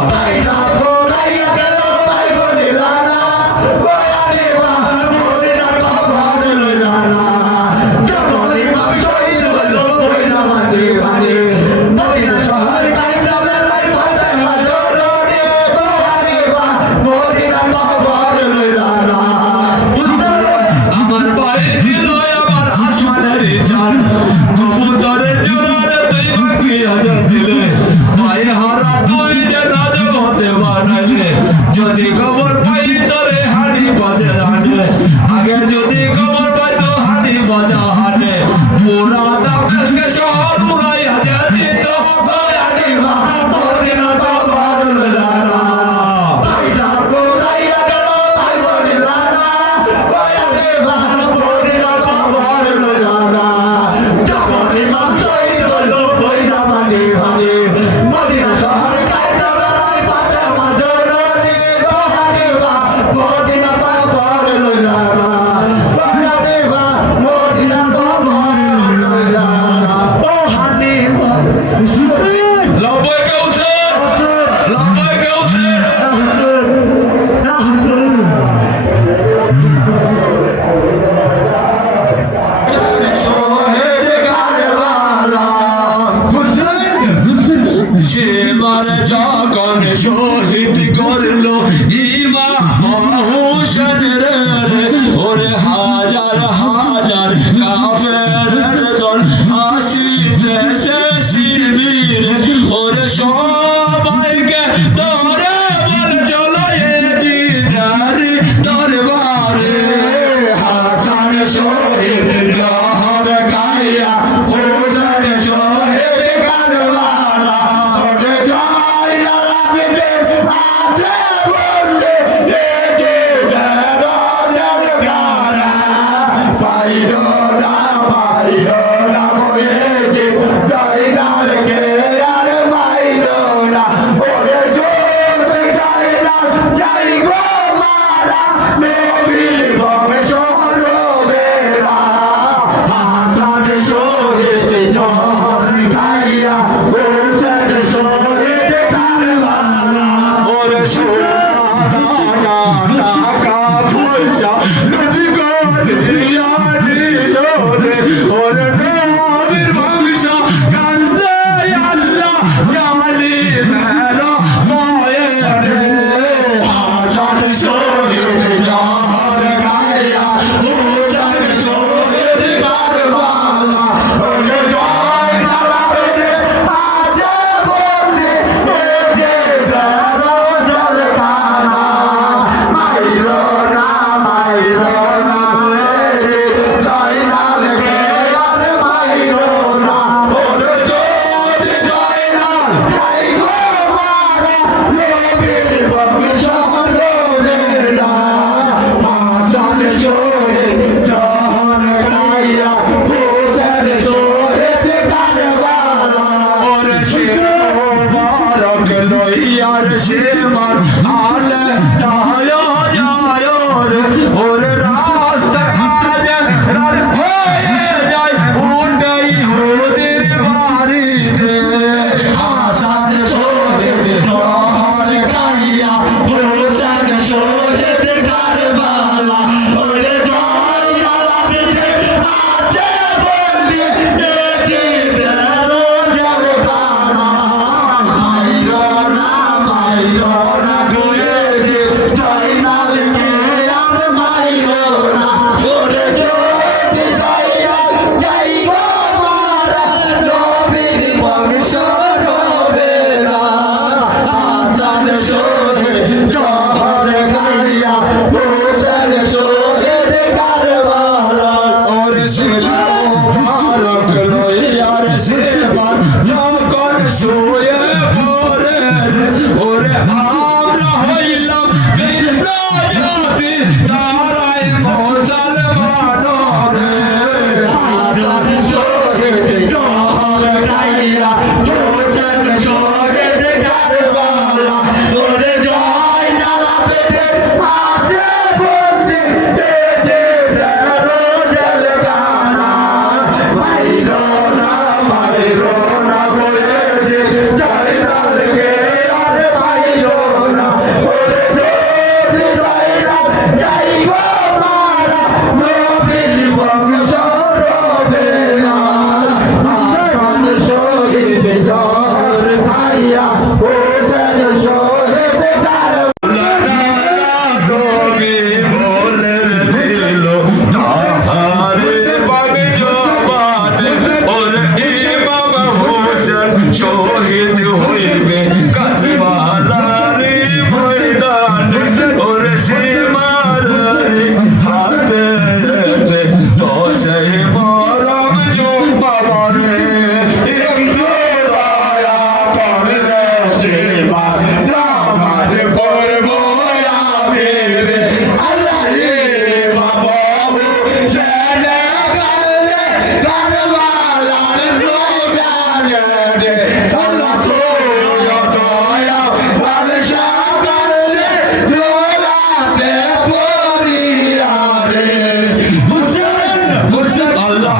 বাইরা পোড়াইয়া গেল ভাই মদিনা না বয়ানি বা মদিনা কবর লইলা না যখন ইমাম শহীদ হইল কইলা বানি বানি মদিনা শহর কাইন্দা বেড়াই পাতায় মজরনি বয়ানি বা মদিনা কবর লইলা না আমার ভাই ছিল আমার আসমানের চান কবুতরের জোড়ারে তুই বাকি আজাদ দিলে ভাই হারা তুই যে নাজর হতে বানাইলে যদি খবর পাই তোরে হানি বাজে হানে আগে যদি খবর পাই তো হানি বাজা হানে পুরা দামেশকে শহর উড়াই হাজার দিত বয়ানি বা মদিনা কবর লইলা না বাইরা পোড়াইয়া গেল ভাই মদিনা না বয়ানি বা মদিনা কবর লইলা না যখন ইমাম শহীদ হইল কইলা বানি বানি মদিনা শহর কাইন্দা বেড়াই পাতায় মজরনি বয়ানি বা মদিনা কবর লইলা না বয়ানি বা মদিনা কবর শহীদ করলো ইমাম হোসেন রে ওরে হাজার হাজার কাফেরের দল আসিতেছে শিবির ওরে সবাইকে ধরে বল চলো এ জিদারি দরবারে হাসান শহীদ জহর গাইয়া হোসেন শহীদ কারবালা ওরে জয় লালাবিদে আছে বন্দে এ যে দরজাল গানা পাইলো না মোয়ে যে জয় লাল কে আর মাইলো না ওরে জোর জয় লাল জয় গো মারা নবীর বংশ রবেরা হাসান শহীদ জহর গাইয়া হোসেন শহীদ কারবালা ওরে সোনা টাকা পয়সা লুটি করিয়া দিল রে ওরে নবীর বংশ কান্দে আল্লাহ জালি মেরা মায়ের হাসান শহীদ জহর গাইয়া হোসেন শহীদ কারবালা ওরে জয় লালাবিদে আছে বন্দে এ যে দরজাল গানা মাইলো না রে জয় লাল কে আর মাইলো না ওরে যদি জয় লাল জয় গো মারা নবীর বংশ রবেরা হাসান শহীদ জহর গাইয়া হোসেন শহীদ কারবালা ওরে সে মোবারক লইয়ার সে মার আলে যায় যায় রে ওরে রাস্তা আজ রাত হয়ে যায় উঠাই হোদের বাড়িতে হাসান শহীদ জহর গাইয়া হোসেন শহীদ কারবালা ওরে জয় লালাবিদে আছে বন্দে এ যে দরজাল গানা মাইলো না গোয়ে যে জয় লাল কে আর মাইলো না ওরে যদি জয় লাল জয় গো মারা নবীর বংশ রবেরা হাসান শহীদ জহর গাইয়া হোসেন শহীদ কারবালা ওরে সে মোবারক লইয়ার সে মার যখন শুয়ে পড়ে ওরে আমরা হইলাম ভিন্ন জাতি তারাই মুসলমান রে হাসান শহীদ জহর গাইয়া হোসেন শহীদ কারবালা ওরে জয় লালাবিদে আছে বন্দে এ যে দরজাল গানা মাইলো না বলে যে জয় লাল কে আর মাইলো না ওরে যদি জয় লাল জয় গো মারা নবীর বংশ রবেরা হাসান শহীদ জহর গাইয়া হোসেন শহীদ কারবালা রবি বলের দিল তাহারে বাগ জবানে ওরে ইমাম হোসেন শহীদ হইবে কারবালারে ময়দানে ওরে সীমারে হাতে রেখে দশে মরম জুম্বারে একটু দয়া করলে সেবা নামাজ পড়বো আমি রে আল্লাহ রে বাবা হোসেন গালে কারবালার ময়দানে রে আল্লাহ সোয়া দয়া লাল শাগালে দোলাতে পড়িয়া রে হোসেন আল্লাহ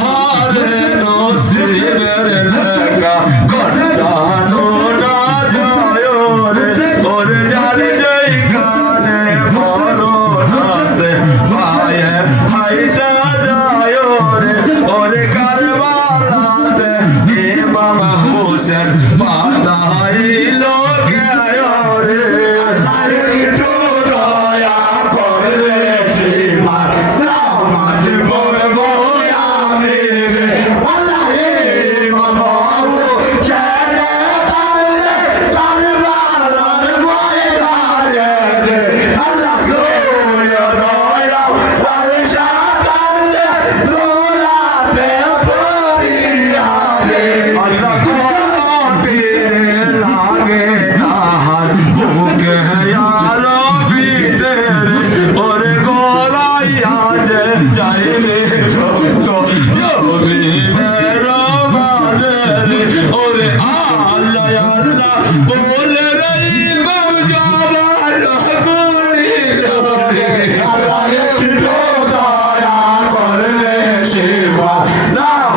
হারে নসিবের লেখা কন্দানো না যায় রে ওরে যার যেই কানে মরো নাসে পায়ে হাইটা যায় রে ওরে কারবালাতে ইমাম হোসেন পাঠাইলো গেয়া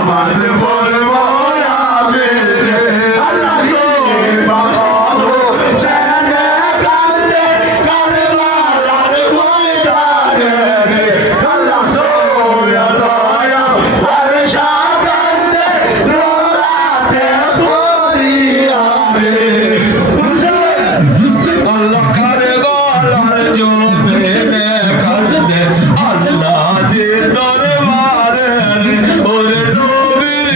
নামাজ পড়বো আমি রে আল্লাহ গো বাবা হোসেনে কান্দে কারবালার ময়দানে রে আল্লাহ সোয়া দয়া আরশা কান্দে রোলাতে পড়িয়া রে আল্লাহ কারবালার জমিনে কান্দে আল্লাহ যে দরবারে রে ওরে নবীর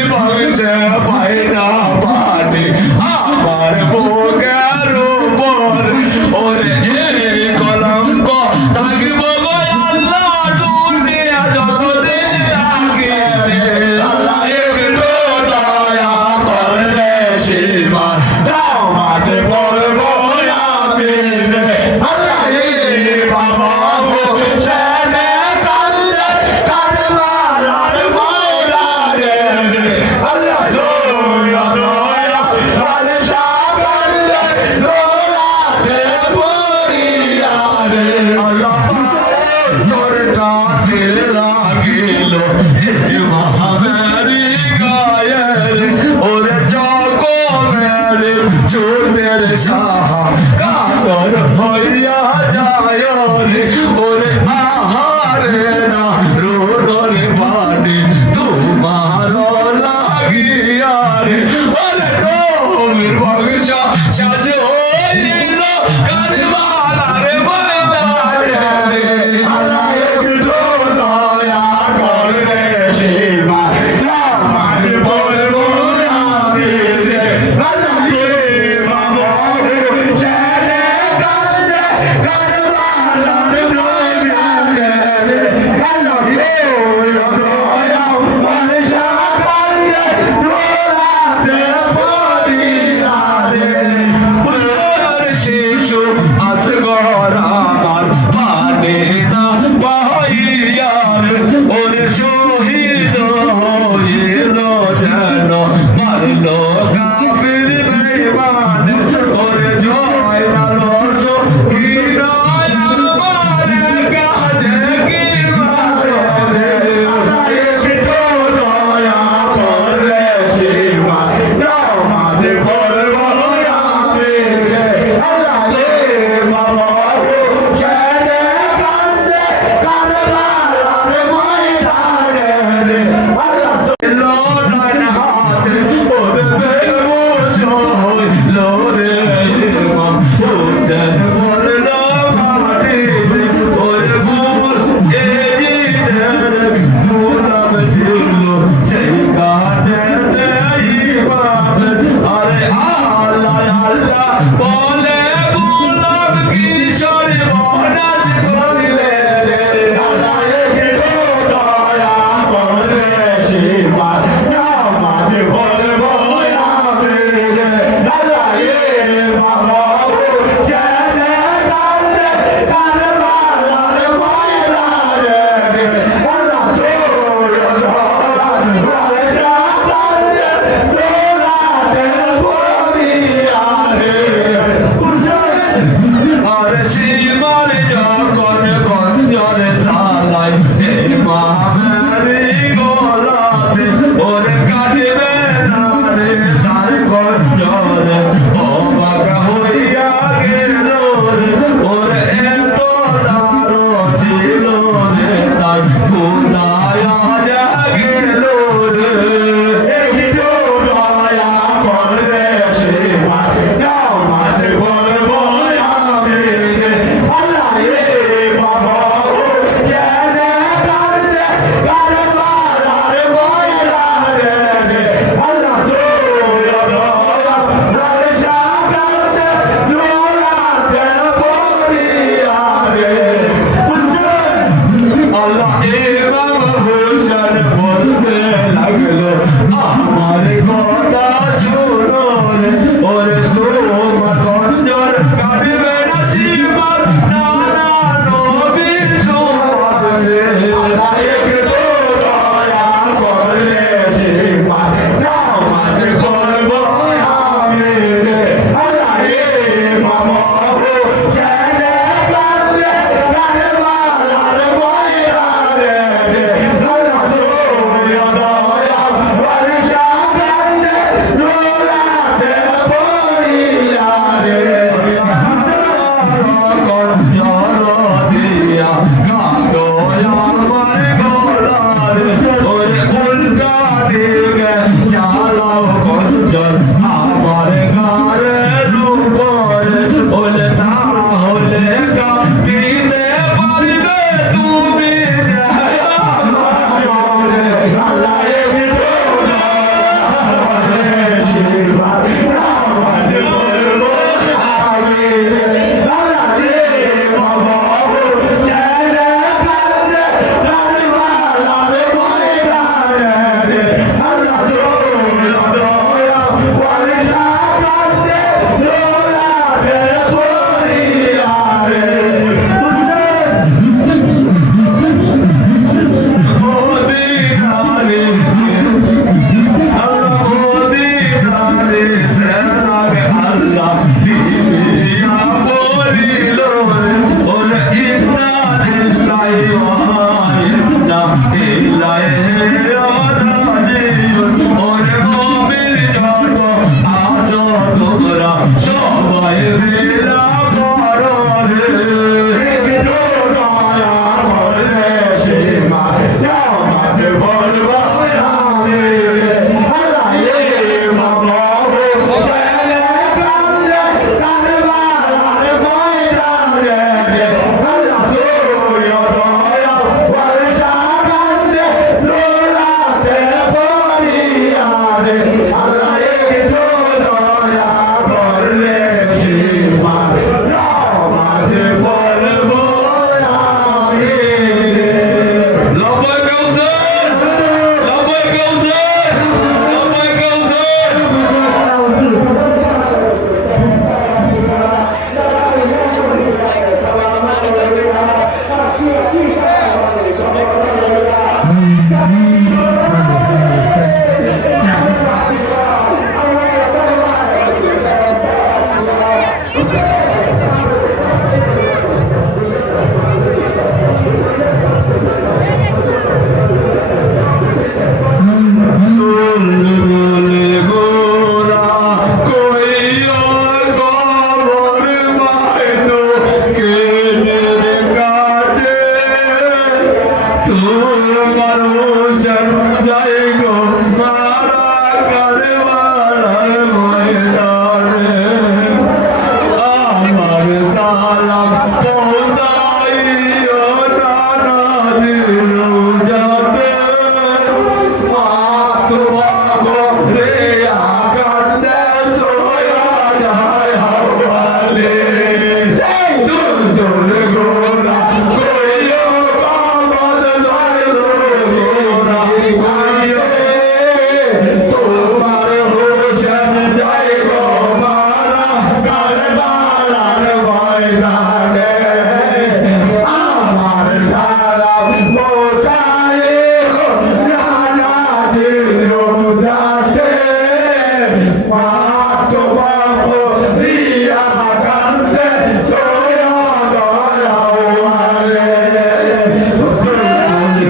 মাতো বাবু রিয়া কান্দে সোয়া দয়াওয়ারে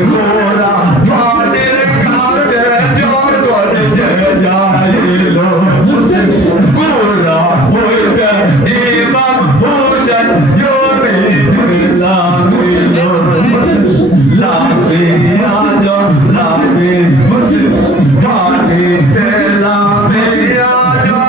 মোরা পানির কাছে যখন যে যাইল গোরা হইতে ইমাম হোসেন জমিন লামিল লামি আজম লামি গানিতে লামি আজম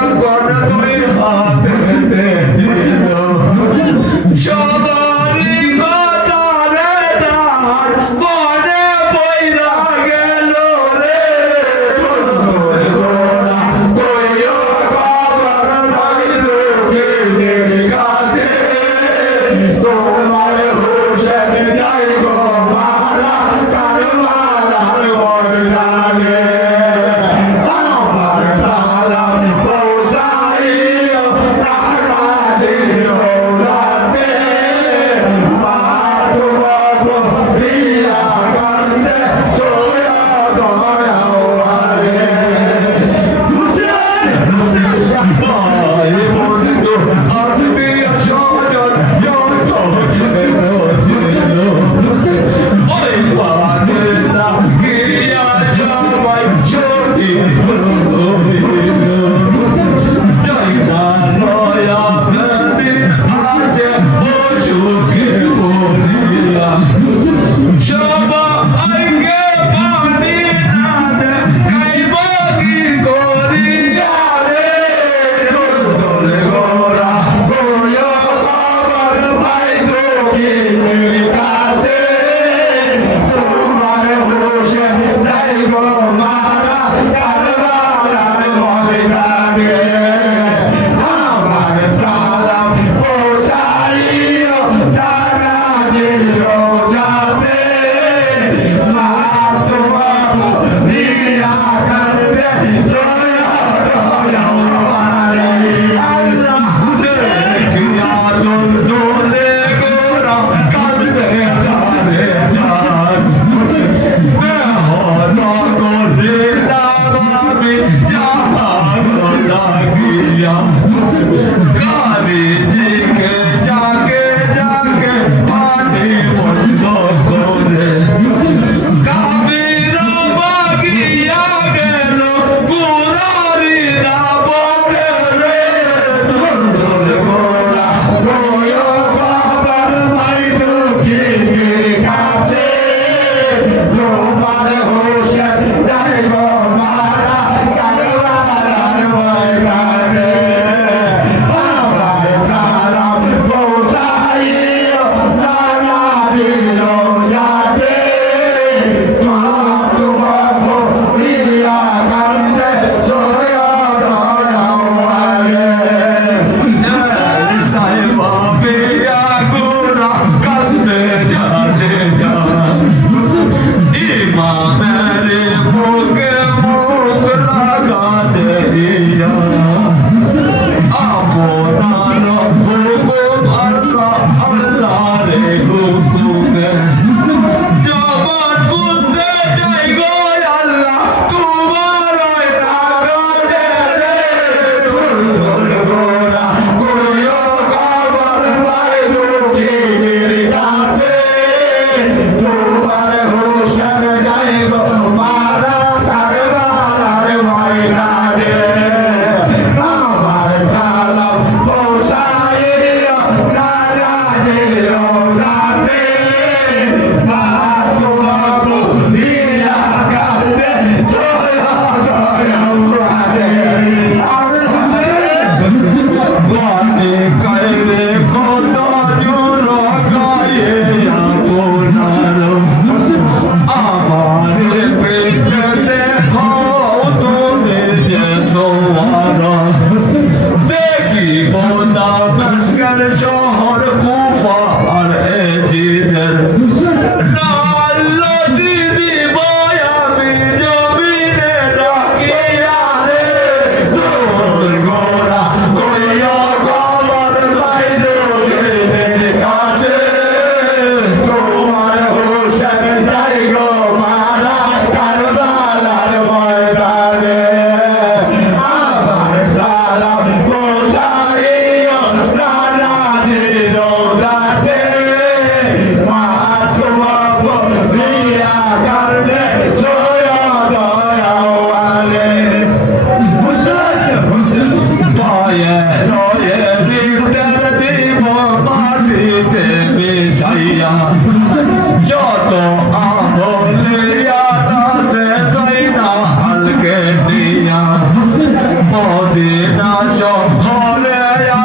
মদিনা শহরে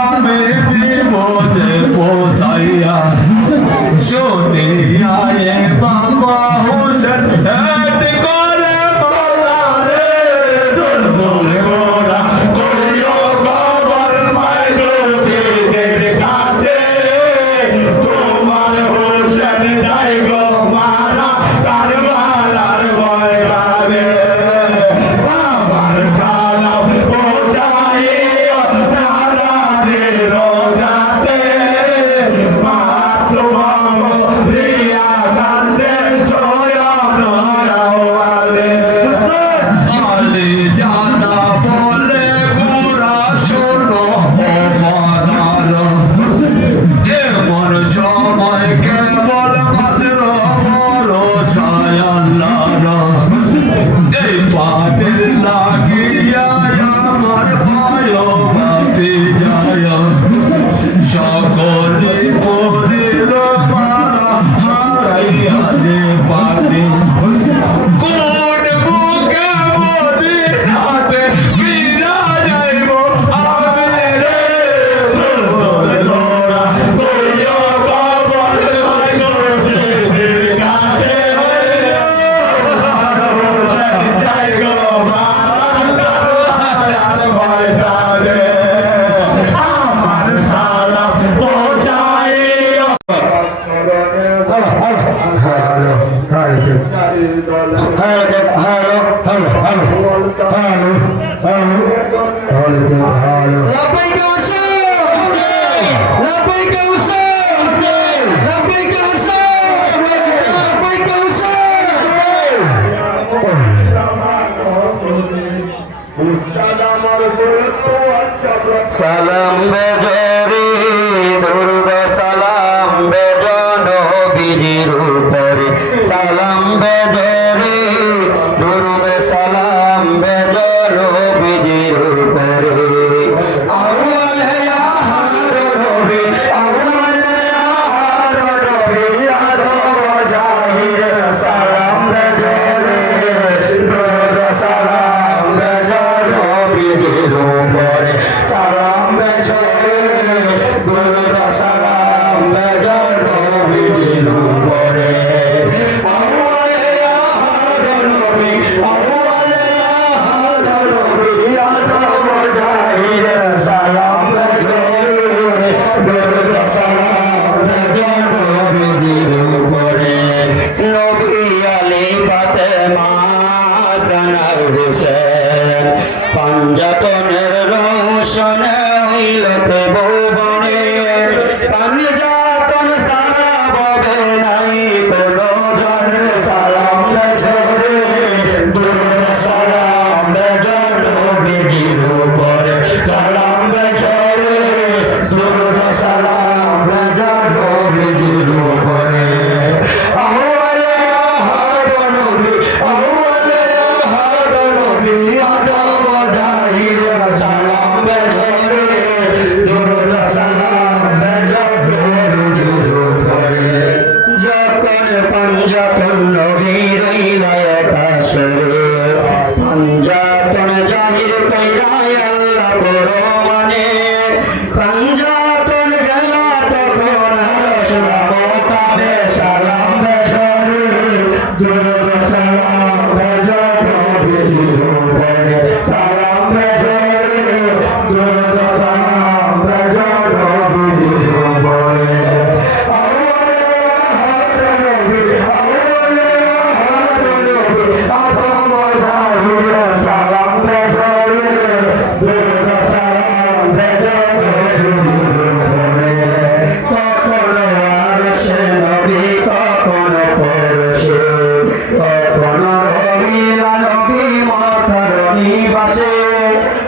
আমি দিব যে পৌঁছাইয়া শুনিয়া বাবা হোসেন হেড করে মালা রে দুর্বলে মোরা করিও কবর মাইদের কাছে তোমার হোসেন যাই গো মারা কারবালার ময়দানে আমার সালাম পৌঁছাইও নারাদের রোজাতে রিয়া কান্দে সয়ন রাওয়ালে আলী জাদা বলে গোরা শোনো ওফাদার এমন সময় কেবল মাত্র ভরসায় আল্লাহর এই পাটের লাগিয়া আমার ভয় বাপি যায় সকলে পড়িল মারা হারাইয়া যে পাটি কোন বুকে মদিনাতে ফিরা যাইব আমি রে তোরা কইও কবর মাইদের কাছে যাই গো মারা কারবালার ময়দানে আমার সালাম পৌঁছাইও لبيك وسلم لبيك وسلم لبيك وسلم لبيك وسلم সালাম বেজরি দুরুদ সালাম বেজন নবীজির উপরে সালাম বেজরি দুরুদ সালাম বেজন নবীজির উপরে আউয়াল ইয়া নবী আউয়াল ইয়া নবী আদম জাহির সালাম বেজরি দুরুদ সালাম বেজন নবীজির উপরে সালাম বেজরি দুরুদ সালাম বেজন নবীজির উপরে আউয়াল ইয়া নবী আউয়াল ইয়া নবী আদম জাহির সালাম বেজরি দুরুদ সালাম বেজন নবীজির উপরে নবী আলী ফাতেমা হাসান আর হুসেন পাঞ্জাতনের রোশন হইল তে ভুবনে পাঞ্জাতন সারা ববে নাই কোনো জন সালাম বেজরে দুরুদ সালাম বেজন নবীজির উপরে সালাম বেজরে দুরুদ সালাম বেজন নবীজির উপরে আউয়াল আহাদ নবী আউয়াল আহাদ নবী আদম জাহির সালাম বেজরে দুরুদ সালাম বেজন নবীজির উপরে যখন পাঞ্জাতন নবী রইলা আকাশে পাঞ্জাতন জাহির কইরা আল্লাহ করো মানে পাঞ্জাতন গেলা তখন রসলাম পাবে সালাম বেজরে দুরুদ সালাম বেজন নবীজির উপরে সালাম বেজরে দুরুদ সালাম বেজন নবীজির উপরে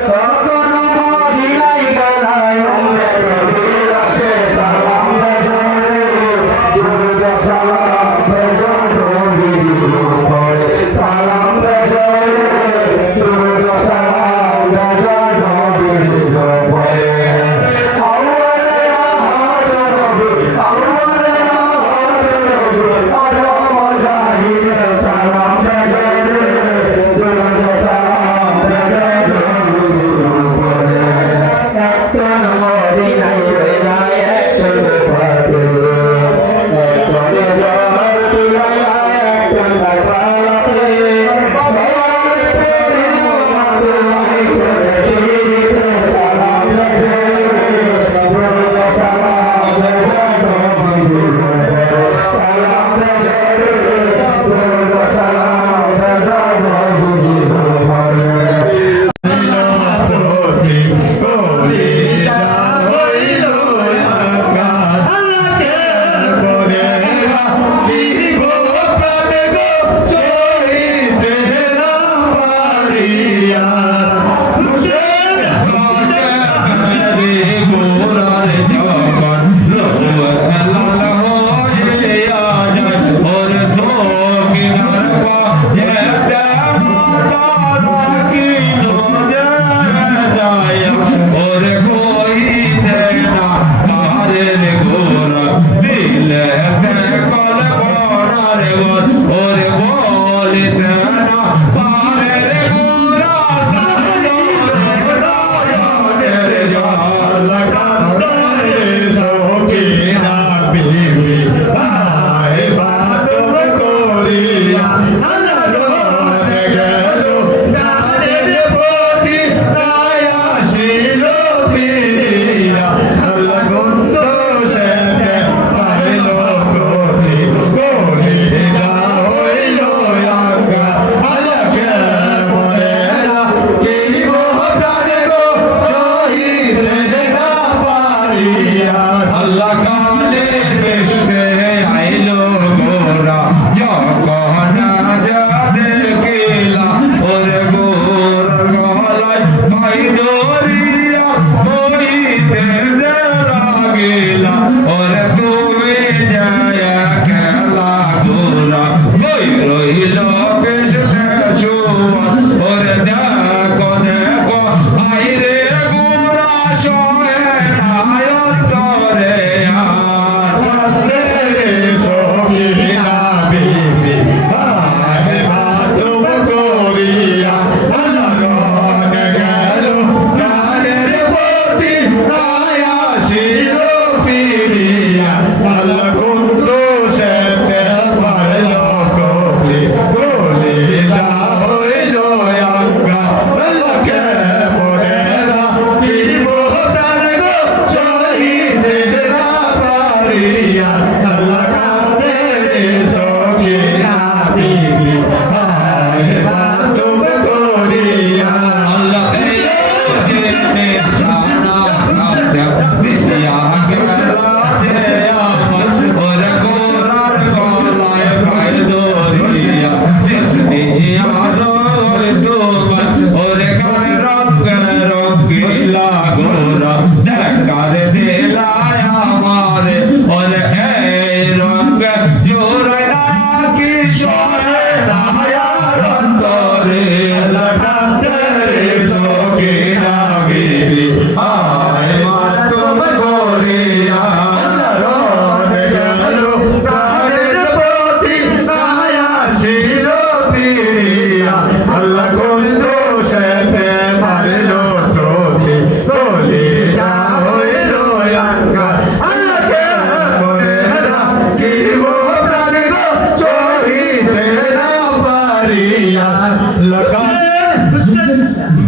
কখনো মদিনায় গেলায় উম্মে নবীর আসে সালাম বেজরে দুরুদ সালাম বেজন নবীজির উপরে সালাম বেজরে দুরুদ সালাম বেজন নবীজির উপরে আউয়াল আহাদ নবী আউয়াল আহাদ নবী আদম জাহির সালাম বেজরে দুরুদ সালাম বেজন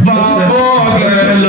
বাবা গেল